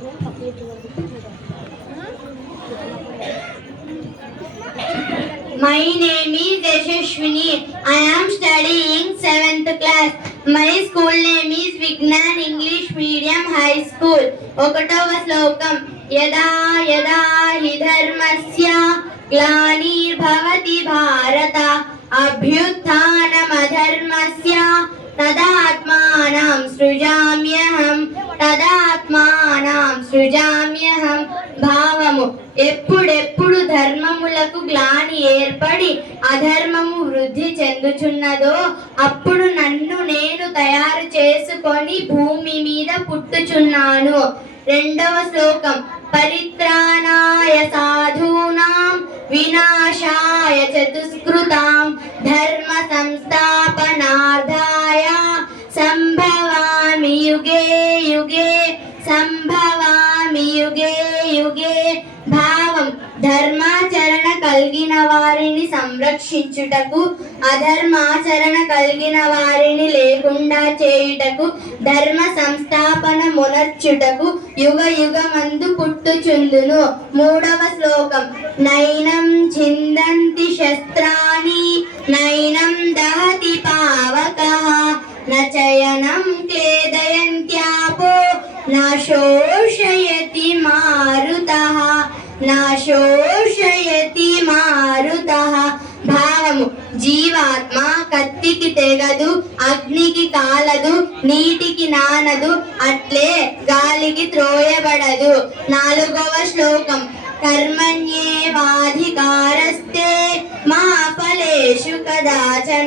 My name is Yashashwini. I am studying 7th class. My school name is Vignan English Medium High School. ఒకటవ శ్లోకం యదా యదా హి ధర్మస్య గ్లానిర్భవతి భారత అభ్యుత్థానమధర్మస్య తదాత్మానం సృజామ్యహం భావము ఎప్పుడెప్పుడు ధర్మములకు గ్లాని ఏర్పడి అధర్మము వృద్ధి చెందుచున్నదో అప్పుడు నన్ను నేను తయారు చేసుకొని భూమి మీద పుట్టుచున్నాను. రెండవ శ్లోకం పరిత్రాణాయ సాధూనాం వినాశాయ చతుష్కృతాం ధర్మ సంస్థాపనార్థాయ సంభవామి యుగే యుగే భావం ధర్మాచరణ కలిగిన వారిని సంరక్షించుటకు అధర్మాచరణ కలిగిన వారిని లేకుండా చేయుటకు ధర్మ సంస్థాపన మునర్చుటకు యుగ యుగమందు పుట్టుచుందును. మూడవ శ్లోకం నైనం ఛిందంతి శస్త్రాణి నైనం దహతి పావకః నచయనం క్లేదయంత్యాపో నాశోషయతి మారుతః భావము జీవాత్మ కత్తికి తెగదు, అగ్నికి కాలదు, నీటికి నానదు, అట్లే గాలికి త్రోయబడదు. నాలుగవ శ్లోకం కర్మణ్యేవాధికారస్తే మా ఫలేషు కదాచన